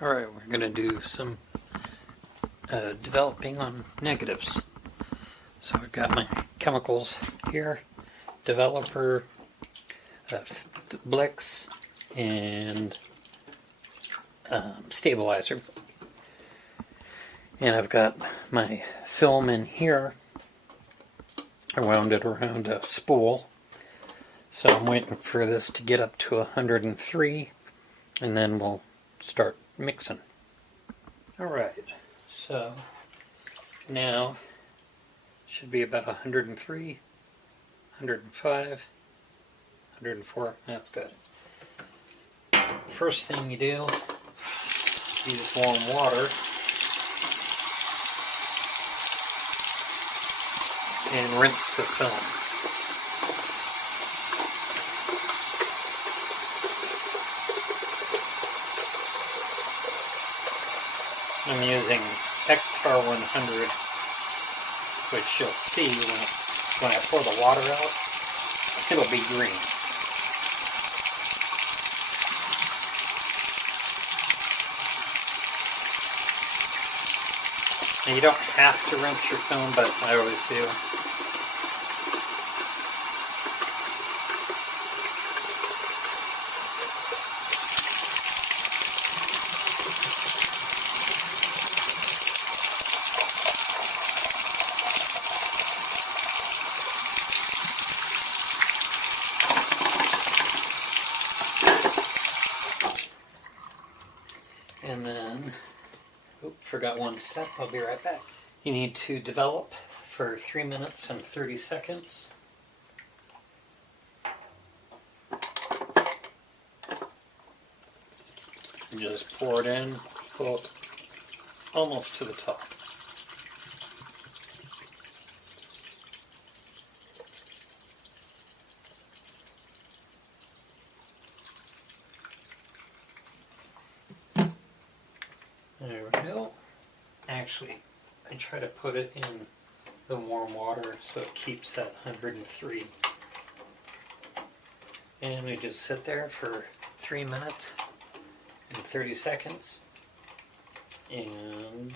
Alright, we're going to do some developing on negatives. So I've got my chemicals here, developer, Blix, and stabilizer. And I've got my film in here. I wound it around a spool. So I'm waiting for this to get up to 103, and then we'll start mixing. Alright, so now should be about 103, 105, 104. That's good. First thing you do, use warm water and rinse the film. I'm using Ektar 100, which you'll see when I pour the water out, it'll be green. And you don't have to rinse your film, but I always do. And then, forgot one step, I'll be right back. You need to develop for 3 minutes and 30 seconds. And just pour it in, fill it almost to the top. There we go. Actually, I try to put it in the warm water so it keeps that 103. And we just sit there for 3 minutes and 30 seconds. And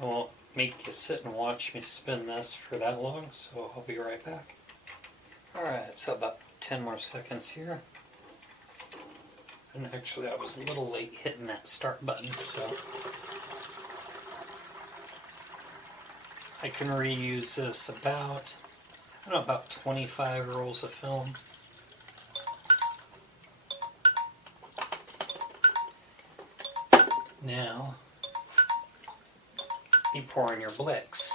I won't make you sit and watch me spin this for that long, so I'll be right back. Alright, so about 10 more seconds here. And actually I was a little late hitting that start button, so I can reuse this about, I don't know, about 25 rolls of film. Now, you pour in your Blix.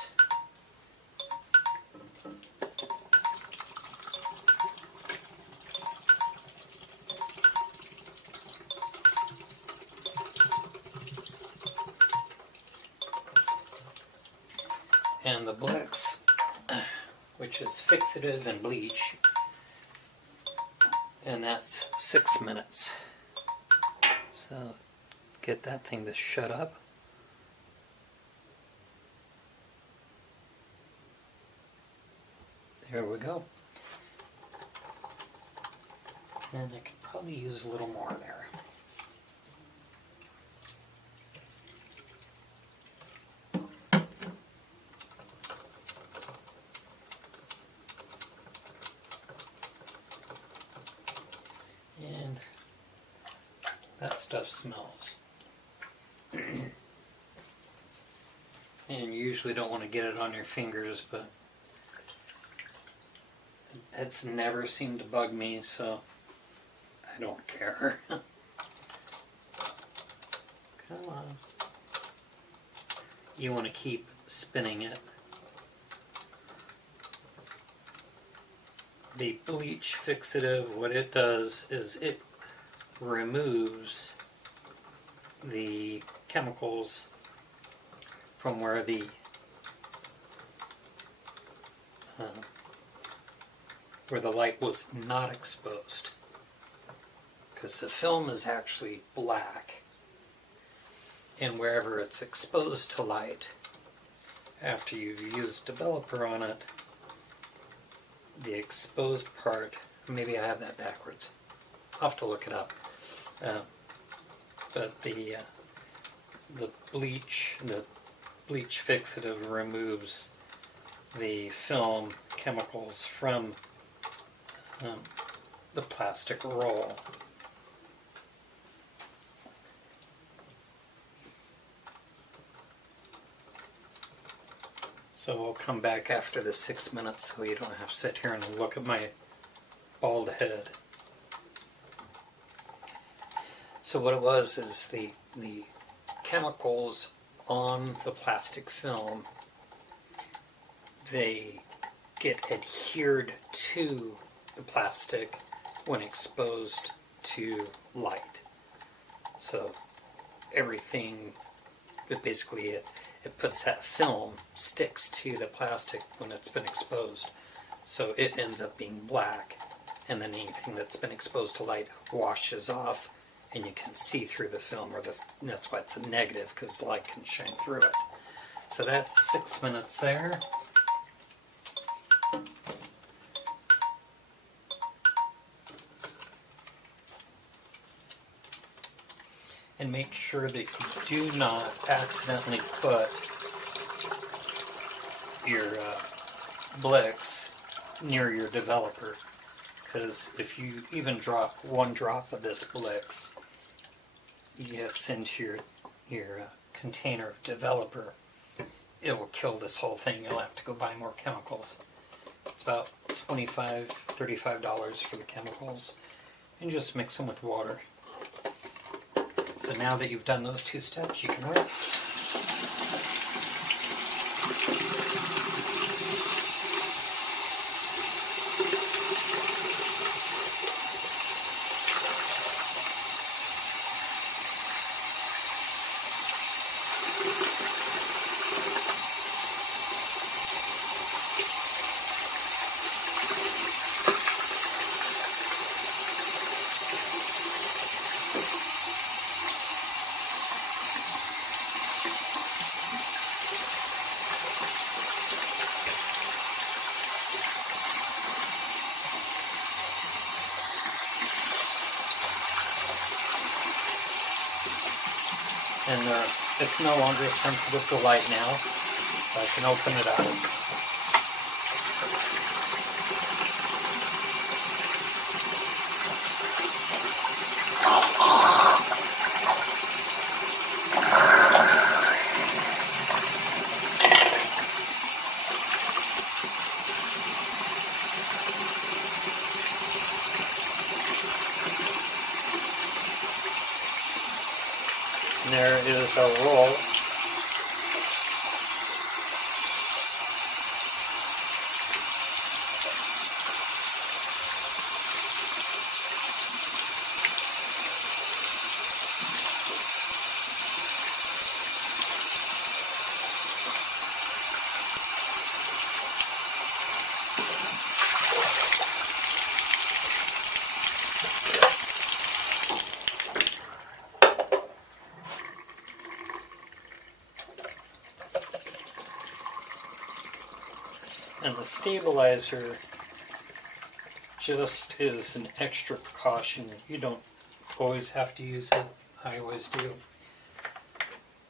And the Blix, which is fixative and bleach, and that's 6 minutes. So get that thing to shut up. There we go. And I could probably use a little more there. And that stuff smells. And you usually don't want to get it on your fingers, but it's never seemed to bug me, so I don't care. Come on. You want to keep spinning it. The bleach fixative, what it does is it removes the chemicals from where the light was not exposed, because the film is actually black, and wherever it's exposed to light after you've used developer on it, the exposed part, maybe I have that backwards, I'll have to look it up. but the bleach fixative removes the film chemicals from the plastic roll. So we'll come back after the 6 minutes so you don't have to sit here and look at my bald head. So what it was is the chemicals on the plastic film, they get adhered to the plastic when exposed to light. So everything, basically it puts that film, sticks to the plastic when it's been exposed. So it ends up being black, and then anything that's been exposed to light washes off, and you can see through the film, that's why it's a negative, because light can shine through it. So that's 6 minutes there. And make sure that you do not accidentally put your Blix near your developer, because if you even drop one drop of this Blix, gets into your container of developer, it will kill this whole thing. You'll have to go buy more chemicals. It's about $25, $35 for the chemicals, and just mix them with water. So now that you've done those 2 steps, you can rinse. And it's no longer sensitive to light now, so I can open it up. And there is a roll. And the stabilizer just is an extra precaution. You don't always have to use it. I always do.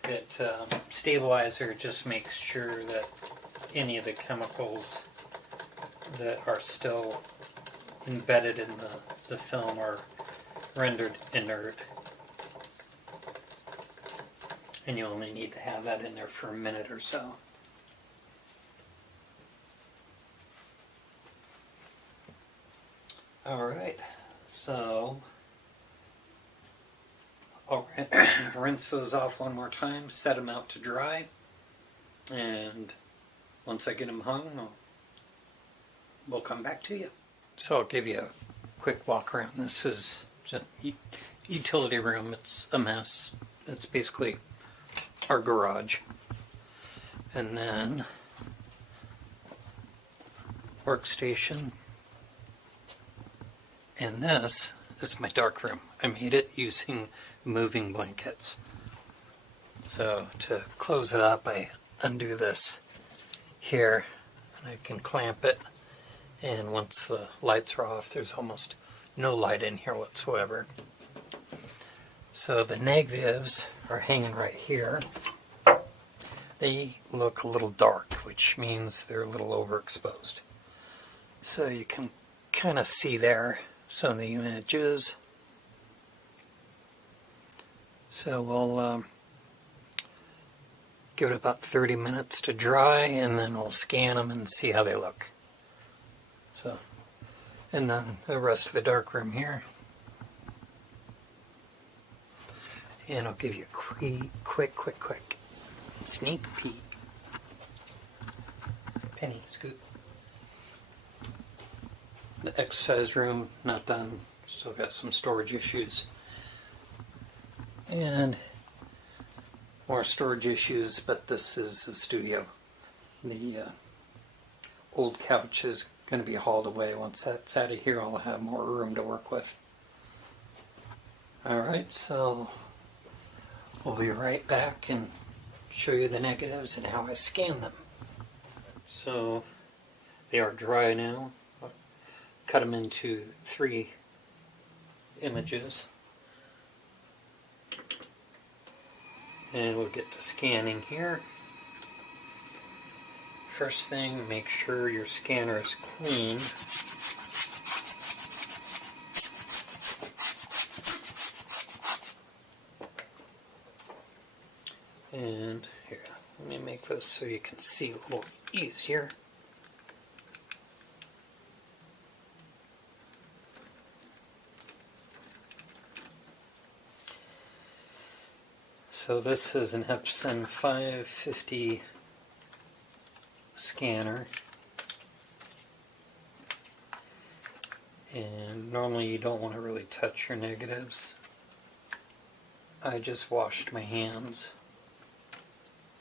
It stabilizer just makes sure that any of the chemicals that are still embedded in the film are rendered inert. And you only need to have that in there for a minute or so. Alright, so I'll rinse those off one more time, set them out to dry, and once I get them hung, we'll come back to you. So I'll give you a quick walk around. This is just utility room. It's a mess. It's basically our garage. And then workstation. And this is my dark room. I made it using moving blankets. So to close it up, I undo this here, and I can clamp it. And once the lights are off, there's almost no light in here whatsoever. So the negatives are hanging right here. They look a little dark, which means they're a little overexposed. So you can kind of see there some of the images. So we'll give it about 30 minutes to dry, and then we'll scan them and see how they look. So, and then the rest of the darkroom here. And I'll give you a quick sneak peek. Penny scoop. The exercise room, not done. Still got some storage issues. And more storage issues, but this is the studio. The old couch is going to be hauled away. Once that's out of here, I'll have more room to work with. Alright, so we'll be right back and show you the negatives and how I scan them. So they are dry now. I'll cut them into 3 images. And we'll get to scanning here. First thing, make sure your scanner is clean. And here, let me make this so you can see a little easier. So this is an Epson 550 scanner. And normally you don't want to really touch your negatives. I just washed my hands.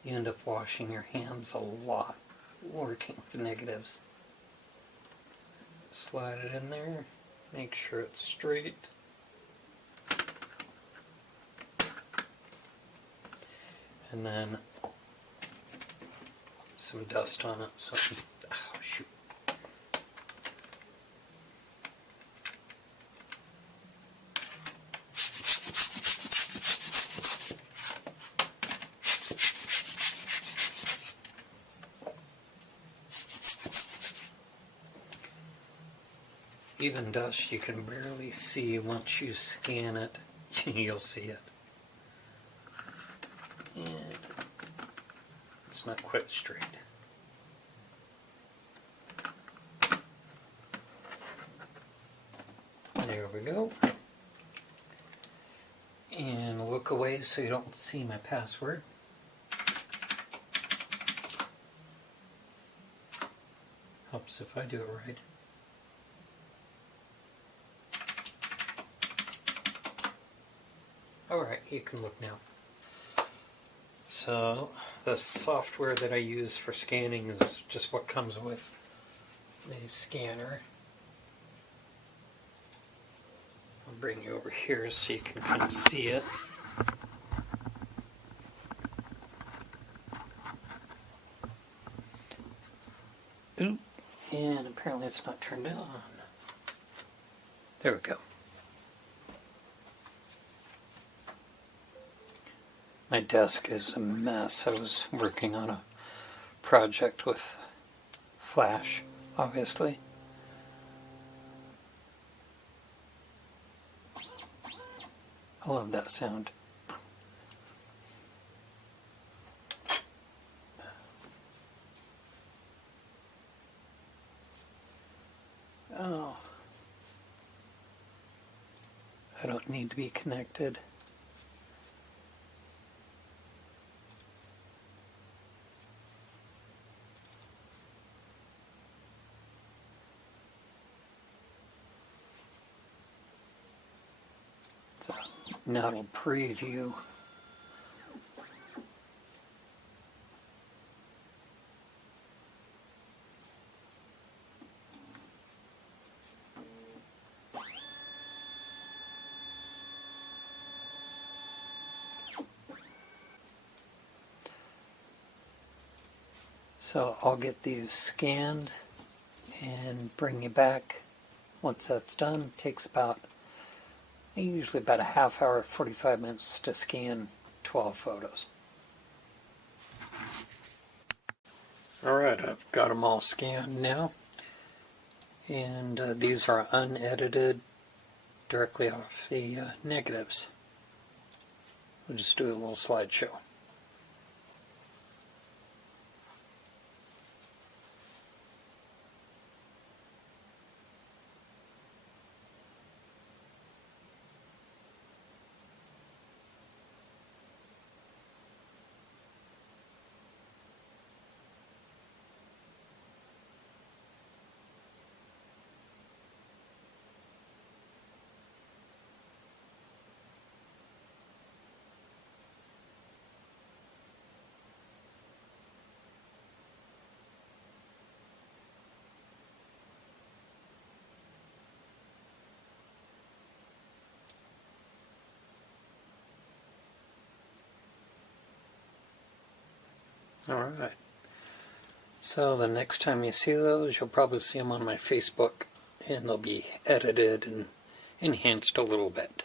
You end up washing your hands a lot working with the negatives. Slide it in there, make sure it's straight. And then some dust on it. So, oh shoot. Even dust you can barely see. Once you scan it, you'll see it. And it's not quite straight. There we go. And look away so you don't see my password. Helps if I do it right. Alright, you can look now. So the software that I use for scanning is just what comes with the scanner. I'll bring you over here so you can kind of see it. Oop, and apparently it's not turned on. There we go. My desk is a mess. I was working on a project with Flash, obviously. I love that sound. Oh. I don't need to be connected. Now it'll preview. So I'll get these scanned and bring you back once that's done. It takes about Usually about a half hour, 45 minutes to scan 12 photos. Alright, I've got them all scanned now. And these are unedited, directly off the negatives. We'll just do a little slideshow. Alright. So the next time you see those, you'll probably see them on my Facebook, and they'll be edited and enhanced a little bit.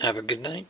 Have a good night.